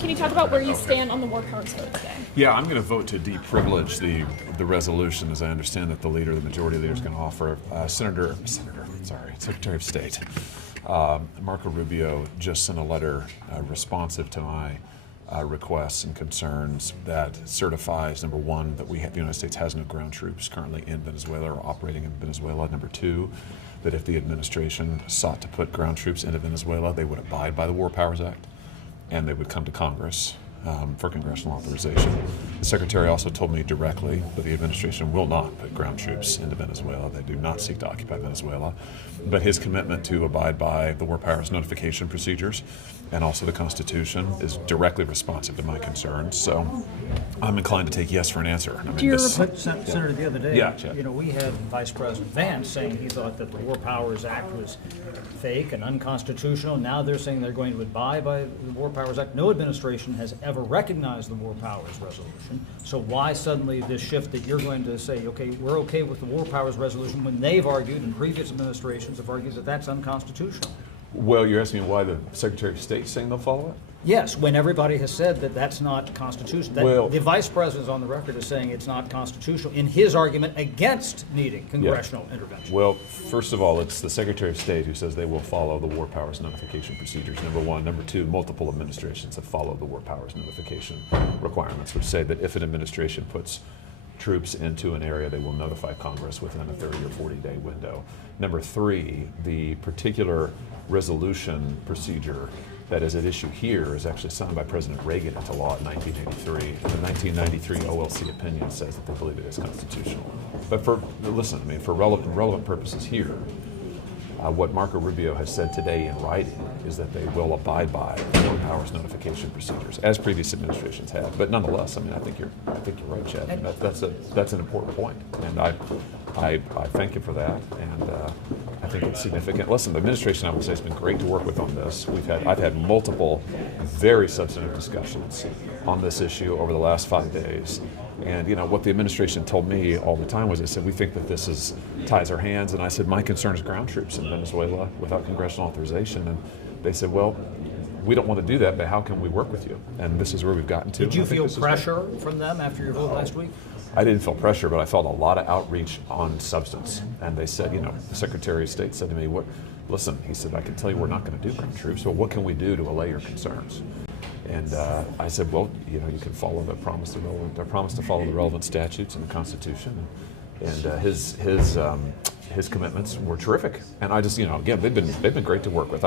Can you talk about where you stand on the war powers vote today? Yeah, I'm going to vote to deprivilege the resolution, as I understand that the majority leader, is going to offer. Secretary of State Marco Rubio just sent a letter responsive to my requests and concerns that certifies, number one, that the United States has no ground troops currently in Venezuela or operating in Venezuela. Number two, that if the administration sought to put ground troops into Venezuela, they would abide by the War Powers Act, and they would come to Congress for congressional authorization. The Secretary also told me directly that the administration will not put ground troops into Venezuela. They do not seek to occupy Venezuela. But his commitment to abide by the War Powers notification procedures and also the Constitution is directly responsive to my concerns. So I'm inclined to take yes for an answer. Senator, the other day, yeah. We had Vice President Vance saying he thought that the War Powers Act was fake and unconstitutional. Now they're saying they're going to abide by the War Powers Act. No administration has ever recognized the War Powers Resolution. So why suddenly this shift that you're going to say, okay, we're okay with the War Powers Resolution, when they've argued, and previous administrations have argued, that that's unconstitutional? Well, you're asking why the Secretary of State is saying they'll follow it? Yes, when everybody has said that that's not constitutional. Well, the Vice President is on the record as saying it's not constitutional in his argument against needing congressional intervention. Well, first of all, it's the Secretary of State who says they will follow the War Powers notification procedures, number one. Number two, multiple administrations have followed the War Powers notification requirements, which say that if an administration puts troops into an area, they will notify Congress within a 30 or 40-day window. Number three, the particular resolution procedure that is at issue here is actually signed by President Reagan into law in 1983. The 1993 OLC opinion says that they believe it is constitutional. But for relevant purposes here, what Marco Rubio has said today in writing is that they will abide by War Powers notification procedures, as previous administrations have. But nonetheless, I think you're right, Chad. That's an important point, and I thank you for that, and I think it's significant. Listen, the administration, I would say, has been great to work with on this. I've had multiple very substantive discussions on this issue over the last 5 days. And what the administration told me all the time was, they said, we think that this ties our hands. And I said, my concern is ground troops in Venezuela without congressional authorization. And they said, well, we don't want to do that, but how can we work with you? And this is where we've gotten to. Did you feel pressure from them after your vote last week? I didn't feel pressure, but I felt a lot of outreach on substance. And they said, the Secretary of State said to me, listen, he said, I can tell you we're not going to do ground troops, but what can we do to allay your concerns? And I said, well, you can follow the promise to follow the relevant statutes and the Constitution. And his commitments were terrific. And I just, again, they've been great to work with.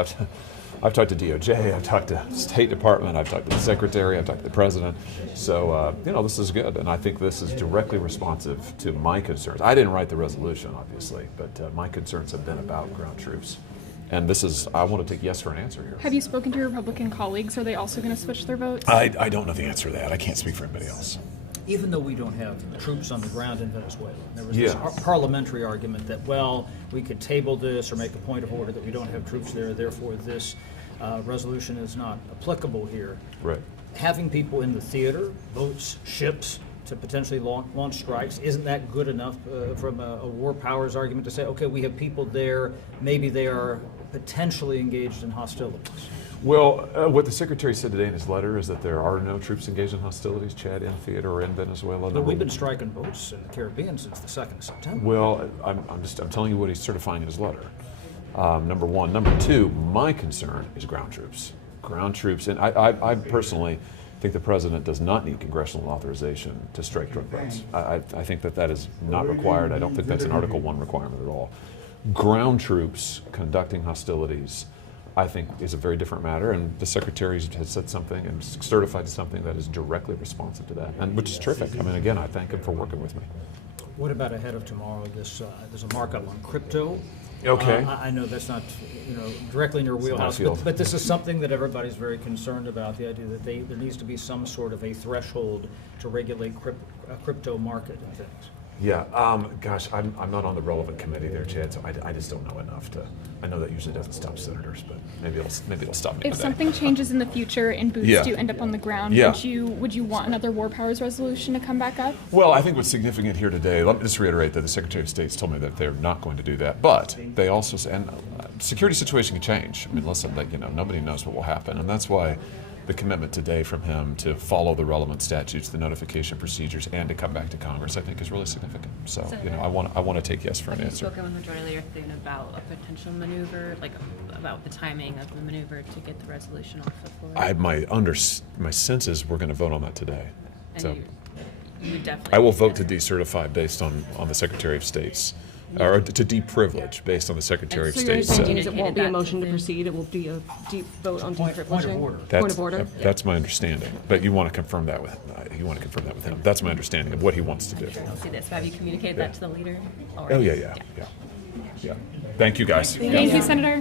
I've talked to DOJ, I've talked to State Department, I've talked to the Secretary, I've talked to the President. So, this is good, and I think this is directly responsive to my concerns. I didn't write the resolution, obviously, but my concerns have been about ground troops. And I want to take yes for an answer here. Have you spoken to your Republican colleagues? Are they also going to switch their votes? I don't know the answer to that. I can't speak for anybody else. Even though we don't have troops on the ground in Venezuela, there was this parliamentary argument that, well, we could table this or make a point of order that we don't have troops there, therefore this resolution is not applicable here. Right. Having people in the theater, boats, ships, to potentially launch strikes, isn't that good enough from a war powers argument to say, okay, we have people there, maybe they are potentially engaged in hostilities? Well, what the Secretary said today in his letter is that there are no troops engaged in hostilities, Chad, in theater or in Venezuela. But we've been striking boats in the Caribbean since the 2nd of September. Well, I'm telling you what he's certifying in his letter. Number one. Number two, my concern is ground troops. Ground troops, and I personally think the President does not need congressional authorization to strike drug boats. I think that is not required. I don't think that's an Article 1 requirement at all. Ground troops conducting hostilities, I think, is a very different matter, and the Secretary has said something and certified something that is directly responsive to that, and which is terrific. Again, I thank him for working with me. What about ahead of tomorrow? There's a markup on crypto. Okay. I know that's not directly in your wheelhouse, but this is something that everybody's very concerned about, the idea that there needs to be some sort of a threshold to regulate crypto market and things. Yeah, gosh, I'm not on the relevant committee there, Chad, so I just don't know enough to. I know that usually doesn't stop senators, but maybe it'll stop me. If something changes in the future and boots do end up on the ground, would you want another war powers resolution to come back up? Well, I think what's significant here today, let me just reiterate that the Secretary of State's told me that they're not going to do that, but they also say, and security situation can change. Listen, nobody knows what will happen, and that's why the commitment today from him to follow the relevant statutes, the notification procedures, and to come back to Congress, I think is really significant. So, you know, I want to take yes for an Have you answer. spoken with Majority Leader Thune about a potential maneuver, like about the timing of the maneuver to get the resolution off the floor? My sense is we're going to vote on that today. And So you would definitely. I will vote to decertify based on the Secretary of State's, or to deprivilege based on the Secretary of So So your State's. understanding is it Communicated won't be a that to motion to them. proceed, it will be a deep vote on Point of deprivileging? order. Point of order? That's my understanding. But you want to confirm that with him. That's my understanding of what he wants to do. I don't see this. Have you communicated that to the leader? Oh, yeah. Thank you, guys. Thank you, Senator.